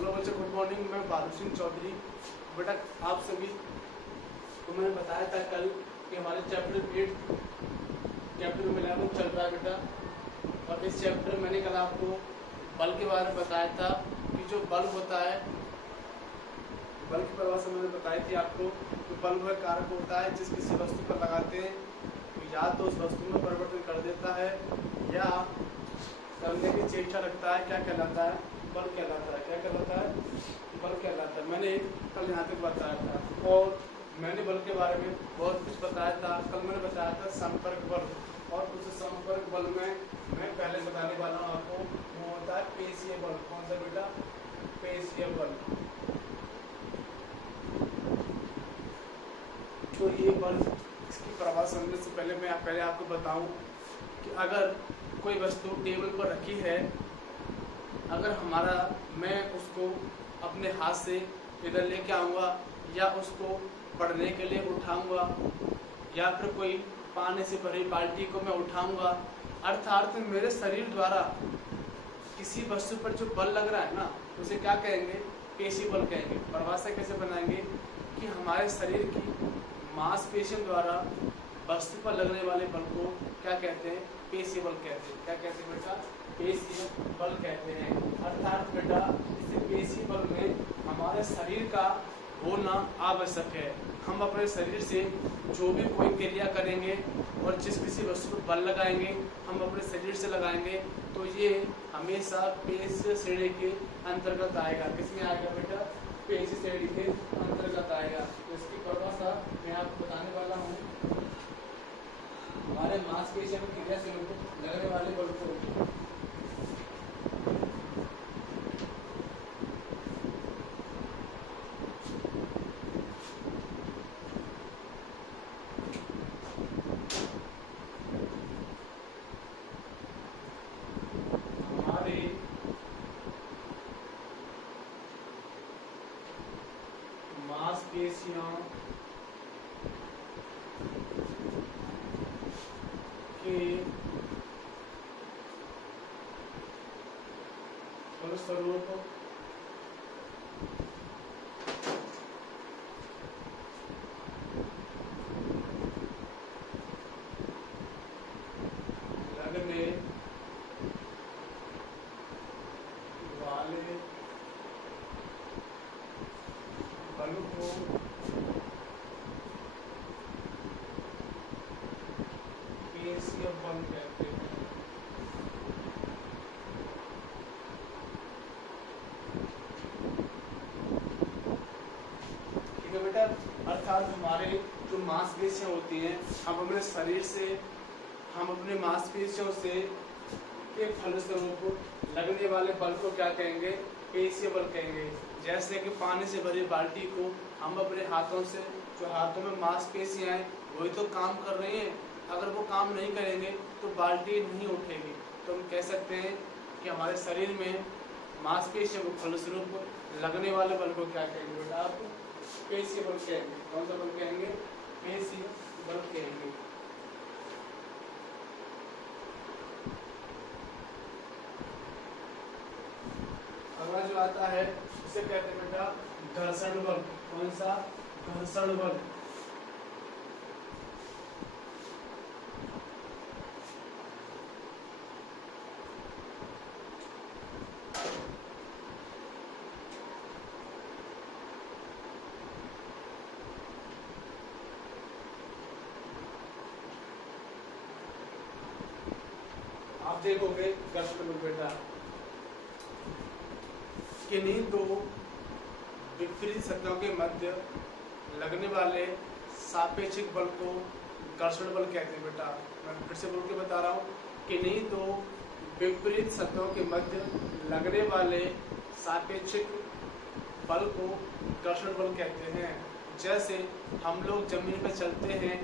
Hello बच्चों, good morning. मैं बालू सिंह चौधरी। बेटा आप सभी को मैंने बताया था कल कि हमारे चैप्टर 8 चैप्टर 11 चल रहा है बेटा। और इस चैप्टर में मैंने कल आपको बल के बारे में बताया था कि जो बल होता है, बल की परिभाषा मैंने बताई थी आपको कि बल वह कारक होता है जिस किसी वस्तु पर लगाते हैं तो या तो उस वस्तु में परिवर्तन कर देता है या करने की इच्छा रखता है। क्या कहलाता है? बल कहलाता है। क्या कहलाता है? बल कहलाता है। मैंने कल यहाँ तक बताया था और मैंने बल के बारे में बहुत कुछ बताया था। कल मैंने बताया था संपर्क बल, और उस संपर्क बल में मैं पहले बताने वाला हूँ आपको, वो होता है पेशीय बल। कौन सा बेटा? पेशीय बल। तो ये बल, इसकी परिभाषा समझने से पहले मैं पहले आपको बताऊं कि अगर कोई वस्तु टेबल पर रखी है, अगर मैं उसको अपने हाथ से इधर लेके आऊँगा या उसको पढ़ने के लिए उठाऊँगा या फिर कोई पानी से भरी बाल्टी को मैं उठाऊँगा, अर्थात मेरे शरीर द्वारा किसी वस्तु पर जो बल लग रहा है ना, उसे क्या कहेंगे? पेशी बल कहेंगे। परिभाषा कैसे बनाएंगे कि हमारे शरीर की मांसपेशियों द्वारा वस्तु पर लगने वाले बल को क्या कहते हैं? पेशी बल कहते हैं। क्या कहते हैं बेटा? पेशी बल कहते हैं। अर्थात बेटा इस पेशी बल में हमारे शरीर का होना आवश्यक है। हम अपने शरीर से जो भी कोई क्रिया करेंगे और जिस किसी वस्तु पर बल लगाएंगे, हम अपने शरीर से लगाएंगे, तो ये हमेशा पेशी श्रेणी के अंतर्गत आएगा। किसमें आएगा बेटा? पेशी श्रेणी के अंतर्गत आएगा। तो इसकी परिभाषा मैं आपको बताने वाला हूँ। हमारे मांसपेशियों में क्रिया से लगने वाले बल को मांसपेशियों के फलस्वरूप लगने वाले बल को पेशीय बल कहते हैं। ठीक है बेटा। अर्थात हमारे जो मांसपेशियां होती हैं, हम अपने शरीर से, हम अपने मांसपेशियों से के फलस्वरूप लगने वाले बल को क्या कहेंगे? पेशीय बल कहेंगे। जैसे कि पानी से भरी बाल्टी को हम अपने हाथों से, जो हाथों में मांसपेशियां हैं वही तो काम कर रही हैं, अगर वो काम नहीं करेंगे तो बाल्टी नहीं उठेगी। तो हम कह सकते हैं कि हमारे शरीर में मांसपेशियों को फलस्वरूप लगने वाले बल को क्या कहेंगे बेटा? आप पेशीय बल कहेंगे। कौन सा बल कहेंगे? पेशीय बल कहेंगे। अगला जो आता है उसे कहते हैं बेटा घर्षण बल। कौन सा? घर्षण बल। आप देखोगे घर्षण बल बेटा किन्हीं दो विपरीत सतहों के मध्य लगने वाले सापेक्षिक बल को घर्षण बल कहते हैं बेटा। मैं फिर से बोल के बता रहा हूँ, किन्हीं दो विपरीत सतहों के मध्य लगने वाले सापेक्षिक बल को घर्षण बल कहते हैं। जैसे हम लोग जमीन पर चलते हैं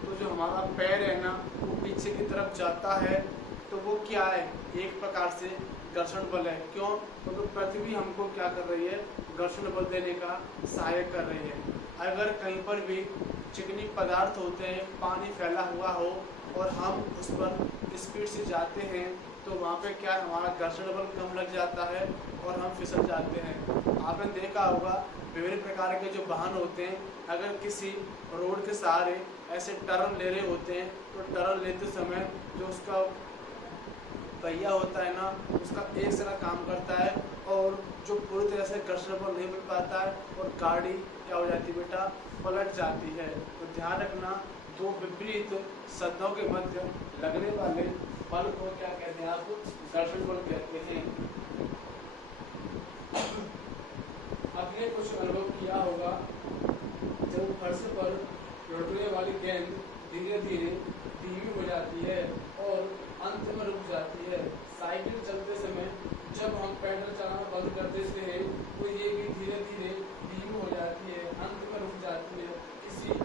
तो जो हमारा पैर है ना, वो पीछे की तरफ जाता है, तो वो क्या है? एक प्रकार से घर्षण बल है। क्यों? तो पृथ्वी हमको क्या कर रही है? घर्षण बल देने का सहायक कर रही है। अगर कहीं पर भी चिकनी पदार्थ होते हैं, पानी फैला हुआ हो और हम उस पर स्पीड से जाते हैं तो वहाँ पे क्या हमारा घर्षण बल कम लग जाता है और हम फिसल जाते हैं। आपने देखा होगा विभिन्न प्रकार के जो वाहन होते हैं, अगर किसी रोड के सहारे ऐसे टर्न ले रहे होते हैं तो टर्न लेते समय जो उसका पहिया होता है ना, उसका एक सारा काम करता है और जो पूरी तरह से घर्षण बल नहीं मिल पाता है और गाड़ी क्या हो जाती है बेटा, पलट जाती है। तो ध्यान रखना, दो विपरीत सतहों के मध्य लगने वाले बल को क्या कहते हैं आप, घर्षण बल कहते हैं। आपने कुछ अनुभव किया होगा जब फर्श पर लौटने वाली गेंद धीरे धीरे धीमी हो जाती है और अंत में रुक जाती है। साइकिल चलते समय जब हम पैडल चलाना बंद कर देते हैं तो ये भी धीरे धीरे धीमी हो जाती है, अंत में रुक जाती है। किसी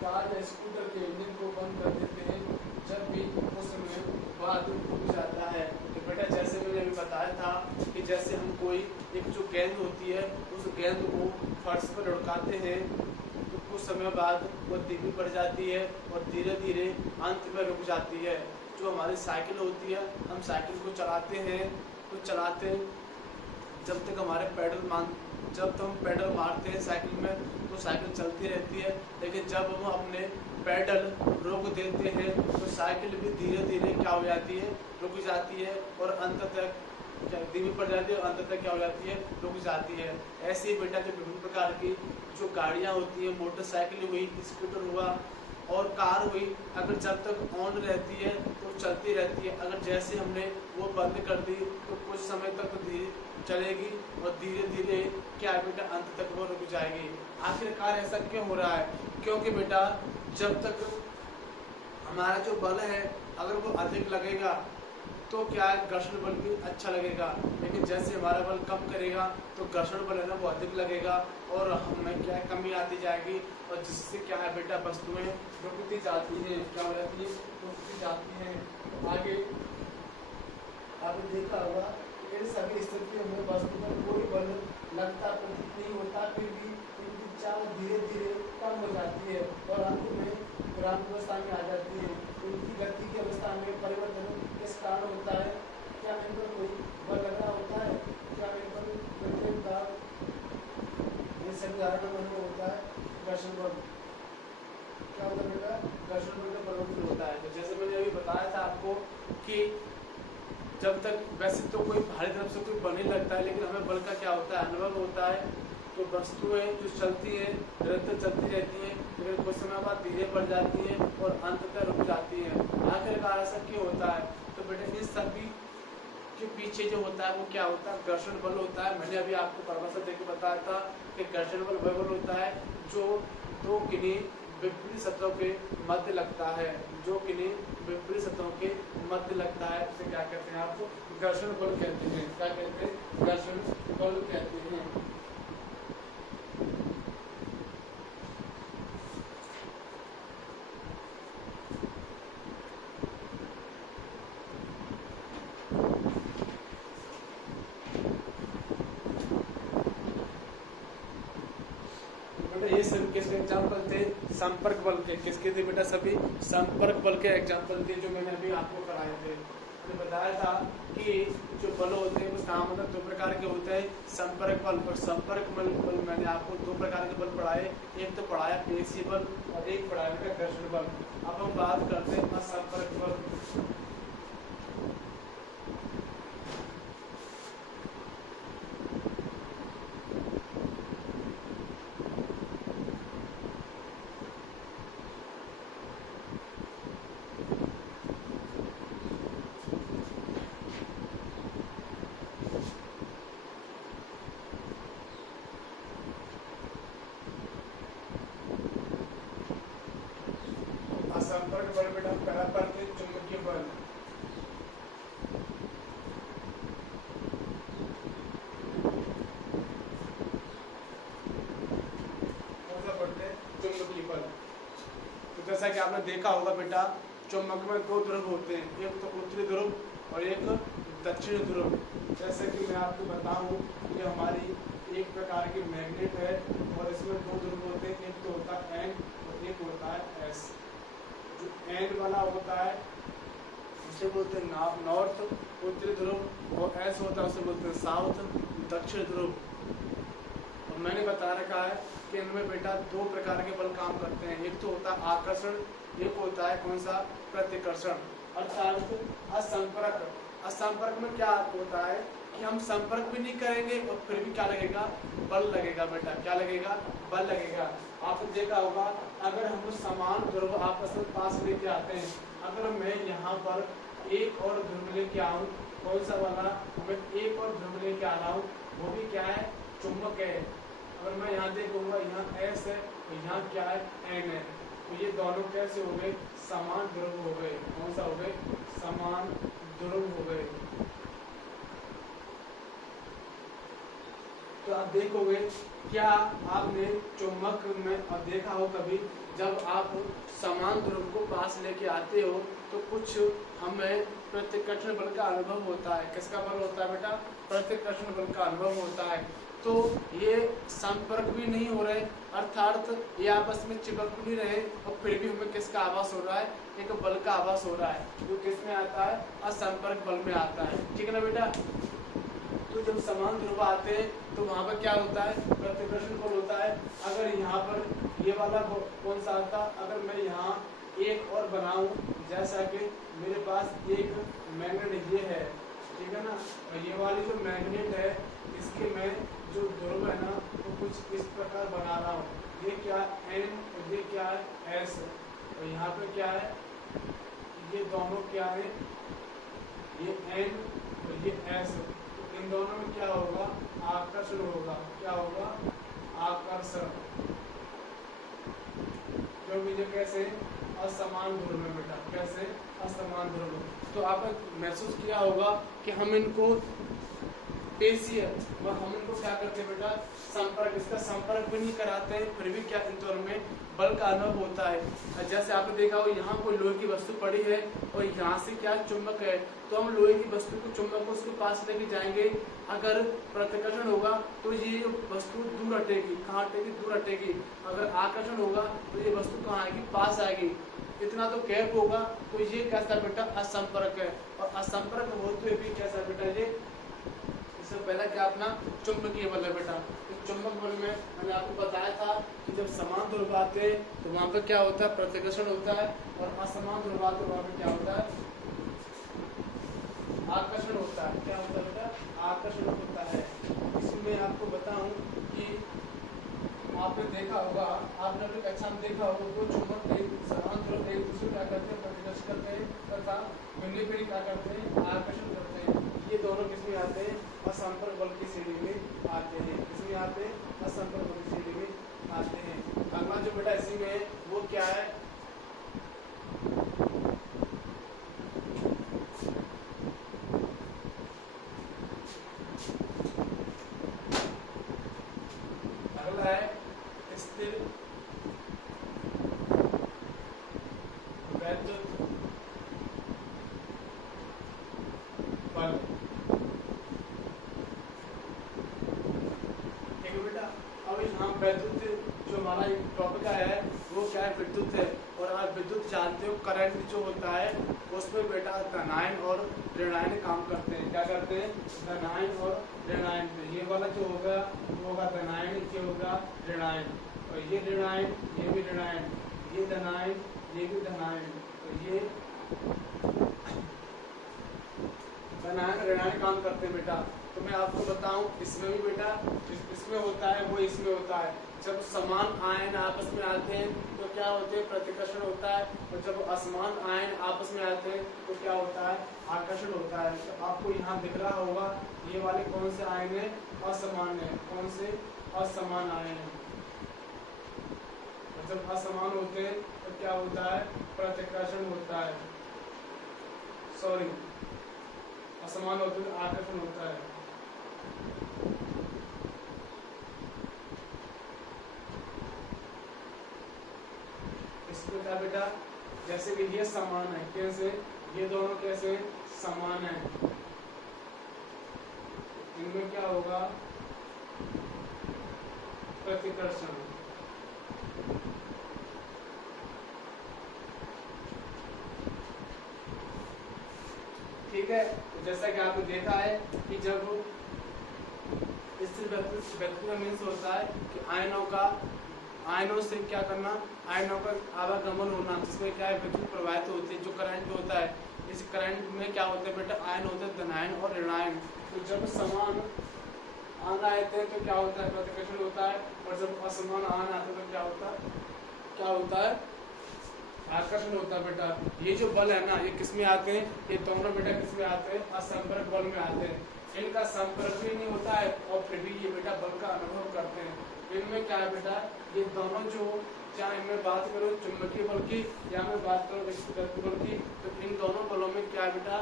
कार या स्कूटर के इंजन को बंद कर देते हैं जब भी उस समय बाद रुक जाता है। तो बेटा जैसे मैंने अभी बताया था कि जैसे हम कोई एक जो गेंद होती है उस गेंद को फर्श पर लुढ़काते हैं तो कुछ समय बाद वो धीमी पड़ जाती है और धीरे धीरे अंत में रुक जाती है। जो हमारी साइकिल होती है, हम साइकिल को चलाते हैं तो चलाते जब तक हमारे जब तक हम पैडल मारते हैं साइकिल में तो साइकिल चलती रहती है, लेकिन जब हम अपने पैडल रोक देते हैं तो साइकिल भी धीरे धीरे क्या हो जाती है, रुक जाती है और अंत तक धीमी पड़ जाती है और अंत तक क्या हो जाती है, रुक जाती है। ऐसे ही बेटा जो विभिन्न प्रकार की जो गाड़ियाँ होती हैं, मोटरसाइकिल हुई, स्कूटर हुआ और कार हुई, अगर जब तक ऑन रहती है तो चलती रहती है, अगर जैसे हमने वो बंद कर दी तो कुछ समय तक तो धीरे चलेगी और धीरे धीरे क्या बेटा अंत तक वो रुक जाएगी। आखिरकार ऐसा क्यों हो रहा है? क्योंकि बेटा जब तक हमारा जो बल है अगर वो अधिक लगेगा तो क्या है, घर्षण बल भी अच्छा लगेगा, लेकिन जैसे हमारा बल कम करेगा तो घर्षण बल है ना वो अधिक लगेगा और हमें क्या है, कमी आती जाएगी और जिससे क्या है बेटा वस्तुएं रुकती जाती हैं, क्या हो जाती है, रुकती जाती हैं। तो आगे आपने देखा होगा इन सभी स्थितियों में वस्तु पर कोई बल लगता प्रतीत नहीं होता, फिर भी इनकी चाल धीरे धीरे कम हो जाती है और अंत में विराम अवस्था में आ जाती है। इनकी गति की अवस्था में परिवर्तन किस कारण होता है? क्या इन पर कोई बल लग रहा होता है? क्या इन पर कृत्रिम का संधारण में होता है? घर्षण बल क्या होता है बेटा? घर्षण बल का प्रभाव होता है। तो जैसे मैंने अभी बताया था आपको कि जब तक वैसे तो कोई बाहरी तरफ से कोई बल नहीं लगता है, लेकिन हमें बल का क्या होता है, अनुभव होता है। तो वस्तुएं जो चलती है निरंतर चलती रहती हैं, लेकिन कुछ समय बाद धीरे पड़ जाती हैं और अंत तक रुक जाती हैं। आखिरकार ऐसा क्यों होता है? तो बेटा इन सभी के पीछे जो होता है वो क्या होता है, घर्षण बल होता है। मैंने अभी आपको परिभाषा देकर बताया था कि घर्षण बल वह बल होता है जो दो किन्हीं विपरीत सतहों के मध्य लगता है, जो किन्हीं विपरीत सतहों के मध्य लगता है। उसे क्या कहते हैं आपको? घर्षण बल कहते हैं। क्या कहते हैं? घर्षण बल कहते हैं। ये सब किसके एग्जाम्पल थे? संपर्क बल के। किसके थे बेटा? सभी संपर्क बल के एग्जाम्पल थे जो मैंने अभी आपको कराए थे। मैंने बताया था कि जो बल होते हैं वो सामान्यतः दो प्रकार के होते हैं, संपर्क बल और संपर्क बल। मैंने आपको दो प्रकार के बल पढ़ाए, एक तो पढ़ाया पेशीय बल और एक पढ़ाया बेटा घर्षण बल। अब हम बात करते हैं असंपर्क बल। असंपर्क बल बेटा पहला पढ़ते चुंबकीय बल। पढ़ते चुंबकीय बल। तो जैसा कि आपने देखा होगा बेटा, चुंबक में दो ध्रुव होते हैं, एक तो उत्तरी ध्रुव और एक दक्षिणी ध्रुव। जैसे कि मैं आपको बताऊं कि हमारी एक प्रकार की मैग्नेट है और इसमें दो ध्रुव होते हैं, एक तो होता है एन और एक होता है एस। जो एंड वाला होता है उसे बोलते हैं नॉर्थ उत्तरी ध्रुव, और एस होता है उसे बोलते हैं साउथ, दक्षिण ध्रुव। और मैंने बता रखा है कि इनमें बेटा दो प्रकार के बल काम करते हैं, एक तो होता है आकर्षण, एक होता है कौन सा, प्रतिकर्षण, अर्थात असंपर्क। असंपर्क में क्या होता है कि हम संपर्क भी नहीं करेंगे और फिर भी क्या लगेगा, बल लगेगा बेटा, क्या लगेगा, बल लगेगा। आपने देखा होगा अगर हम समान ध्रुव आपस में पास लेके आते हैं, अगर मैं यहाँ पर एक और ध्रुव लेके आऊँ, कौन सा वाला, मैं एक और ध्रुव लेके आ रहा हूँ, वो भी क्या है, चुंबक है। अगर मैं यहाँ देखूंगा, यहाँ एस है, तो यहाँ क्या है, एन है, तो ये दोनों कैसे हो गए, समान ध्रुव हो गए। कौन सा हो गए, समान ध्रुव हो गए। तो आप देखोगे, क्या आपने चुंबक में अब देखा हो कभी, जब आप समान ध्रुव को पास लेके आते हो तो कुछ हमें प्रतिकर्षण बल का अनुभव होता है। किसका बल होता है बेटा, प्रतिकर्षण बल का अनुभव होता है। तो ये संपर्क भी नहीं हो रहे, अर्थात ये आपस में चिपक भी नहीं रहे, और फिर भी हमें किसका आभास हो रहा है, एक बल का आभास हो रहा है, जो किस में आता है, असंपर्क बल में आता है। ठीक है ना बेटा। तो जब समान ध्रुव आते हैं तो वहाँ पर क्या होता है, प्रतिकर्षण बल होता है। अगर यहाँ पर ये वाला कौन सा आता, अगर मैं यहाँ एक और बनाऊं, जैसा कि मेरे पास एक मैग्नेट ये है, ठीक है ना, और ये वाली जो मैग्नेट है इसके मैं जो ध्रुव है ना वो तो कुछ इस प्रकार बना रहा हूँ। ये क्या एन और ये क्या है एस, और यहाँ पे क्या है, ये दोनों क्या है, ये एन और ये एस, इन दोनों में क्या होगा, आकर्षण होगा। क्या होगा, आकर्षण, जो मुझे कैसे, असमान ध्रुव में बेटा, कैसे, असमान ध्रुव। तो आपने महसूस किया होगा कि हम इनको पेशीय, हम इनको क्या करते हैं बेटा, संपर्क, इसका संपर्क भी नहीं कराते हैं, फिर भी क्या इन दोनों में बल का अनुभव होता है। जैसे आपने देखा हो यहाँ कोई लोहे की वस्तु पड़ी है और यहाँ से क्या चुंबक है, तो हम लोहे की वस्तु को, चुंबक को उसके पास लेके जाएंगे, अगर प्रतिकर्षण होगा तो ये वस्तु दूर हटेगी। कहाँ हटेगी, दूर हटेगी। अगर आकर्षण होगा तो ये वस्तु कहाँ आएगी, पास आएगी। इतना तो गैप होगा, तो ये कैसा बेटा, असंपर्क है। और असंपर्क होते हुए भी कैसा बेटा, ये इससे पहला क्या अपना चुंबकीय बल है बेटा। इस चुंबक बल में मैंने आपको बताया था कि जब समान ध्रुव आते हैं तो वहाँ पर क्या होता है, प्रतिकर्षण होता है, और असमान ध्रुव आते वहाँ पर क्या होता है, आकर्षण होता है। क्या होता है बेटा, आकर्षण होता है। इसमें आपको बताऊं कि आपने देखा होगा, आपने अपनी कक्षा में देखा होगा, दो चुंबक एक समान ध्रुव एक दूसरे क्या करते हैं, प्रतिकर्षण करते हैं, तथा मिलने पर क्या करते हैं, आकर्षण करते हैं। ये दोनों किसमें आते हैं, असंपर्क बल की श्रेणी में आते हैं। किसमें आते हैं, असंपर्क बल की श्रेणी में आते हैं। अगला जो बेटा इसी में है वो क्या है, अगला है स्थिर वैद्युत बल। ठीक है बेटा। अब यहाँ वैद्युत जो हमारा टॉपिक है वो क्या है, विद्युत है। और आप विद्युत जानते हो, करंट जो होता है उसमें बेटा धनायन और ऋणायन काम करते हैं। क्या करते हैं, धनायन और ऋणायन। ये वाला जो होगा वो होगा धनायन, ये होगा ऋणायन, और ये ऋणायन, ये भी ऋणायन, ये धनायन, ये भी धनायन, तो ये धनायन ऋणायन काम करते हैं बेटा। तो मैं आपको बताऊं, इसमें भी बेटा इसमें होता है वो इसमें होता है। जब समान आयन आपस में आते हैं तो क्या होते हैं, प्रतिकर्षण होता है, और जब असमान आयन आपस में आते हैं तो क्या होता है, आकर्षण होता है। तो आपको यहाँ दिख रहा होगा ये वाले कौन से आयन है, असमान है। कौन से, असमान आयन है। जब असमान होते हैं तो क्या होता है, प्रतिकर्षण होता है, सॉरी असमान होते हैं आकर्षण होता है। इसको क्या बेटा, जैसे कि ये समान है, कैसे, ये दोनों कैसे समान है, इनमें क्या होगा, प्रतिकर्षण। ठीक है। जैसा कि आपने देखा है कि जब स्थिर व्यक्ति का मीन्स होता है कि आयनों से क्या करना, आयनों का आवागमन होना, जिसमें क्या है विद्युत प्रवाहित होती है। जो करंट होता है, इस करंट में क्या होता है बेटा, आयन होते हैं धनायन और ऋणायन। तो जब समान आना आते हैं तो क्या होता है, प्रतिकर्षण होता है, और जब असमान आना आते हैं तो क्या होता है आकर्षण होता है बेटा। ये जो बल है ना, ये किस में आते हैं, ये दोनों बेटा किस में आते हैं, असंपर्क बल में आते हैं। इनका संपर्क भी नहीं होता है और फिर भी ये बेटा बल का अनुभव करते हैं। इनमें क्या है बेटा, ये दोनों जो, चाहे मैं बात करूँ चुंबकीय बल की या मैं बात करूँ विद्युत बल की, तो इन दोनों बलों में क्या है बेटा,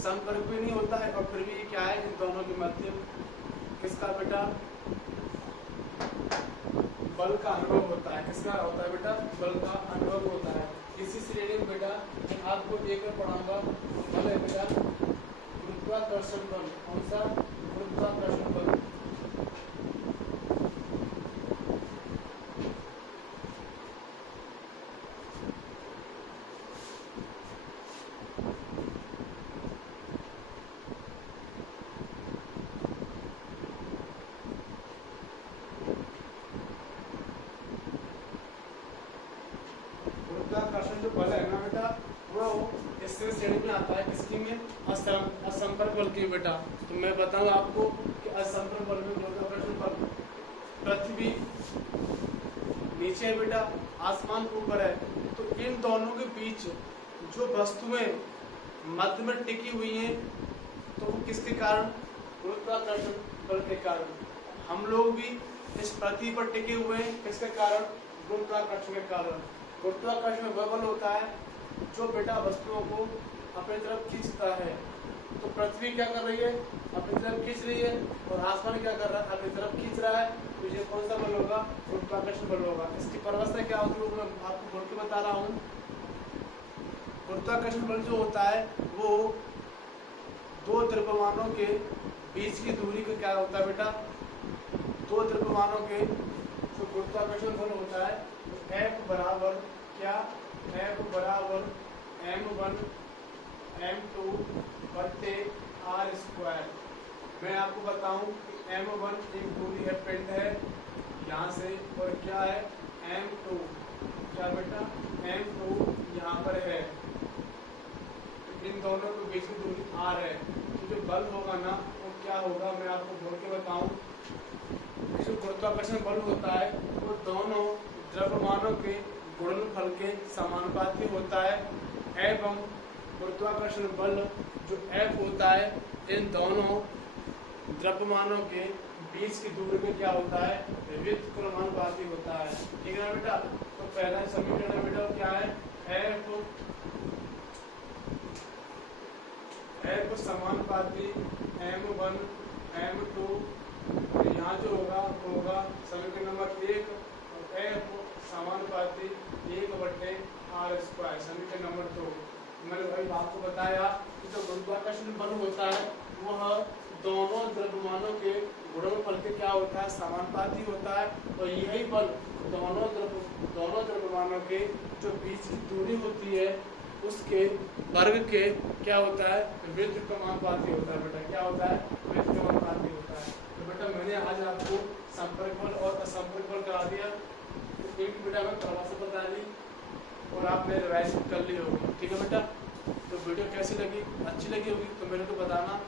संपर्क भी नहीं होता है और फिर भी क्या है, इन दोनों के मध्य किसका बेटा, बल का अनुभव होता है। किसका होता है बेटा, बल का अनुभव होता है। इसी श्रेणी में बेटा आपको एक और पढ़ाऊंगा, बल है बेटा गुरुत्वाकर्षण बल। कौन सा, गुरुत्वाकर्षण बल। गुरुत्वाकर्षण जो बल है ना बेटा, वो इससे श्रेणी में आता है, किसकी में, असंपर्क बल की बेटा। तो मैं बताऊंगा आपको कि असंपर्क बल में गुरुत्वाकर्षण बल, पृथ्वी नीचे है बेटा, आसमान ऊपर है, तो इन दोनों के बीच जो वस्तुएं मध्य में टिकी हुई हैं, तो वो किसके कारण, गुरुत्वाकर्षण बल के कारण। हम लोग भी इस पृथ्वी पर टिके हुए हैं, किसके कारण, गुरुत्वाकर्षण के कारण। गुरुत्वाकर्षण में वह बल होता है जो बेटा वस्तुओं को अपनी तरफ खींचता है। तो पृथ्वी क्या कर रही है, अपनी तरफ खींच रही है, और आसमान क्या कर रहा है, अपनी तरफ खींच रहा है। तो ये कौन सा बल होगा, गुरुत्वाकर्षण बल होगा। इसकी परिभाषा क्या होती है वो मैं आपको बोल के बता रहा हूँ। गुरुत्वाकर्षण बल जो होता है वो दो द्रव्यमानों के बीच की दूरी का क्या होता है बेटा, दो द्रव्यमानों के जो गुरुत्वाकर्षण बल होता है, F बराबर क्या, F बराबर m1 m2 बट्टे r स्क्वायर। मैं आपको बताऊं कि m1 एक दूरी है, पिंड है यहाँ से, और क्या है m2, क्या बेटा m2 यहाँ पर है। इन दोनों के बीच की दूरी r है। तो जो बल होगा ना वो क्या होगा, मैं आपको बोल के बताऊं। जो गुरुत्वाकर्षण बल होता है वो दोनों द्रव्यमानों के गुणनफल के समानुपाती होता है, एवं गुरुत्वाकर्षण बल जो F होता है इन दोनों द्रव्यमानों के बीच की दूरी में क्या होता है, व्युत्क्रमानुपाती होता है। ठीक है ना बेटा। तो पहला समीकरण बेटा क्या है, F समानुपाती m1 m2, यहाँ जो होगा वो होगा समीकरण नंबर 1, और F समानुपाती 1/r स्क्वायर समीकरण नंबर 2। मैंने भाई आपको बताया कि जो गुरुत्वाकर्षण बल होता है वह दोनों द्रव्यमानों के गुणनफल के क्या होता है, समानुपाती होता है, और यही बल दोनों द्रव्यमानों के जो बीच की दूरी होती है उसके वर्ग के क्या होता है, व्युत्क्रमानुपाती होता है बेटा। क्या होता है, व्युत्क्रमानुपाती होता है। तो बेटा मैंने आज आपको संपर्क बल और असंपर्क बल करा दिया, एक बेटा मैं परिभाषा बता दी और आपने रिवाइज कर ली होगी। ठीक है बेटा। तो वीडियो कैसी लगी, अच्छी लगी होगी तो मेरे को बताना।